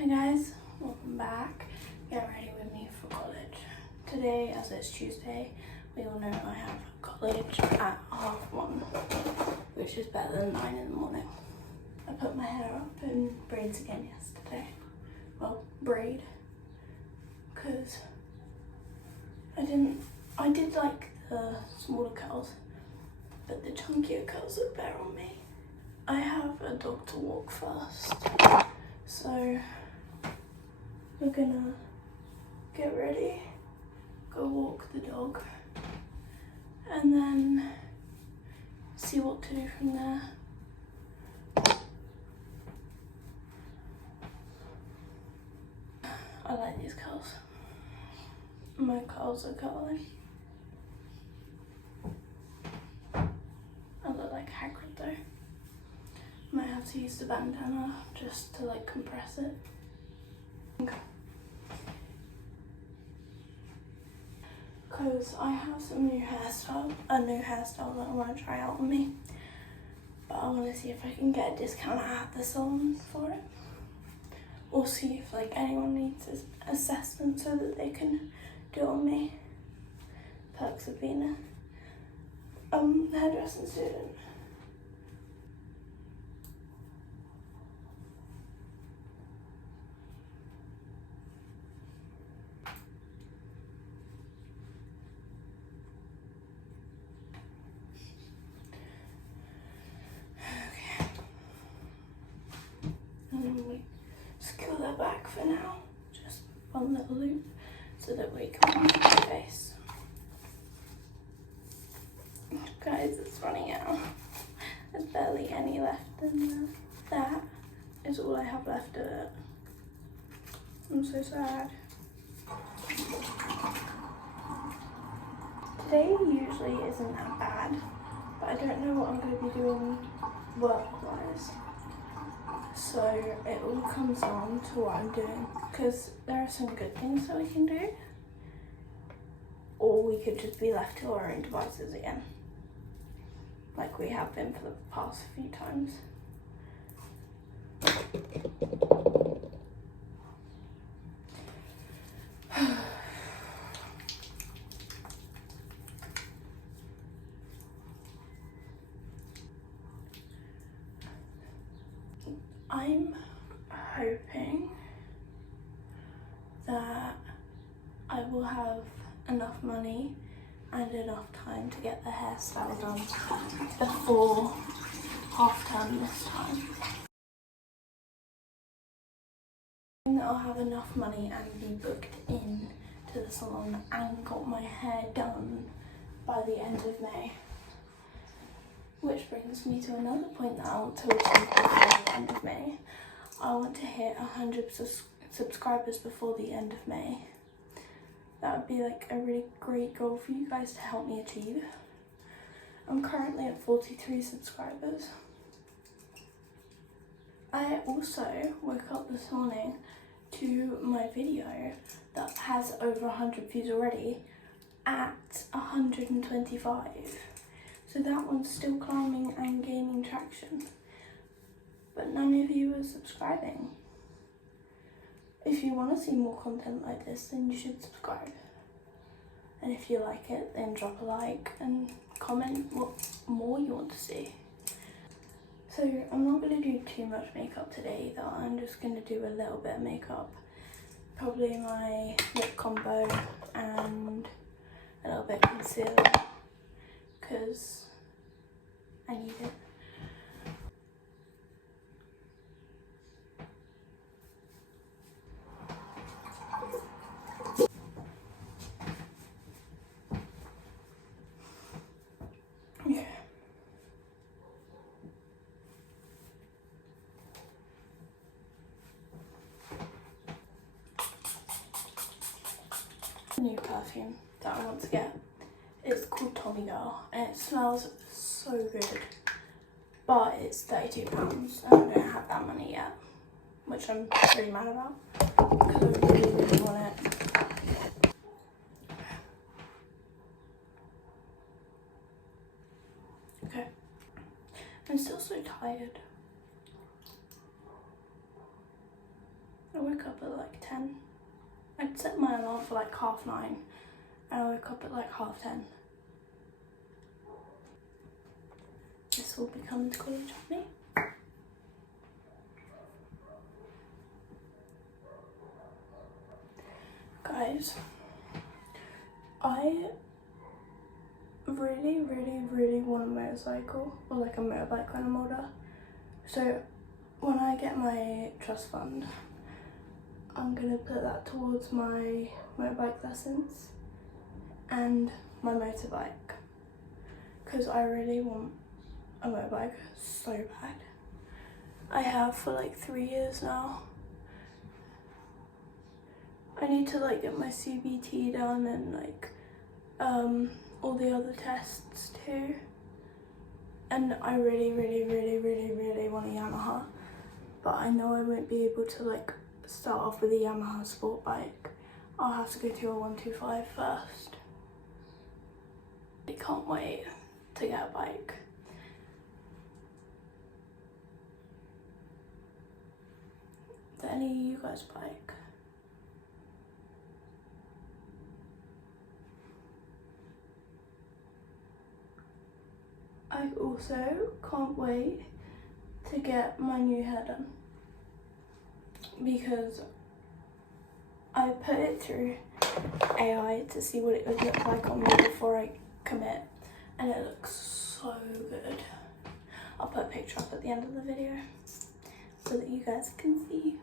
Hi guys, welcome back. Get ready with me for college. Today, as it's Tuesday, we all know I have college at 1:30, which is better than 9 in the morning. I put my hair up in braids again yesterday. Well, braid, because I did like the smaller curls, but the chunkier curls look better on me. I have a dog to walk first, so we're gonna get ready, go walk the dog, and then see what to do from there. I like these curls. My curls are curling. I look like Hagrid though. Might have to use the bandana just to like compress it. Because I have a new hairstyle that I want to try out on me, but I want to see if I can get a discount at the salon for it, or see if like anyone needs an assessment so that they can do it on me. Perks of being a hairdressing student. And then we secure that back for now, just one little loop so that we can wash our face. Guys, it's running out. There's barely any left in there. That is all I have left of it. I'm so sad. Today usually isn't that bad, but I don't know what I'm going to be doing work-wise. So it all comes down to what I'm doing, because there are some good things that we can do, or we could just be left to our own devices again, like we have been for the past few times. I'm hoping that I will have enough money and enough time to get the hairstyle done before half term this time. That I'll have enough money and be booked in to the salon and got my hair done by the end of May. Which brings me to another point that I want to achieve before the end of May. I want to hit 100 subscribers before the end of May. That would be like a really great goal for you guys to help me achieve. I'm currently at 43 subscribers. I also woke up this morning to my video that has over 100 views already at 125. So that one's still climbing and gaining traction. But none of you are subscribing. If you want to see more content like this, then you should subscribe. And if you like it, then drop a like and comment what more you want to see. So I'm not going to do too much makeup today though. I'm just going to do a little bit of makeup. Probably my lip combo and a little bit of concealer, because I need it. Yeah. New perfume that I want to get. It's called Tommy Girl and it smells so good, but it's £32 and I don't have that money yet, which I'm pretty mad about because I really, really want it. Okay, I'm still so tired. I woke up at like 10. I'd set my alarm for like 9:30 and I woke up at like 10:30. This will be coming to college with me. Guys, I really want a motorcycle, or like a motorbike when I'm older. So when I get my trust fund, I'm gonna put that towards my motorbike lessons and my motorbike, because I really want a motorbike so bad. I have for like 3 years now. I need to like get my CBT done and like all the other tests too. And I really want a Yamaha, but I know I won't be able to like start off with a Yamaha sport bike. I'll have to go to a 125 first. I can't wait to get a bike. Do any of you guys bike? I also can't wait to get my new hair done, because I put it through AI to see what it would look like on me before I commit, and it looks so good. I'll put a picture up at the end of the video so that you guys can see.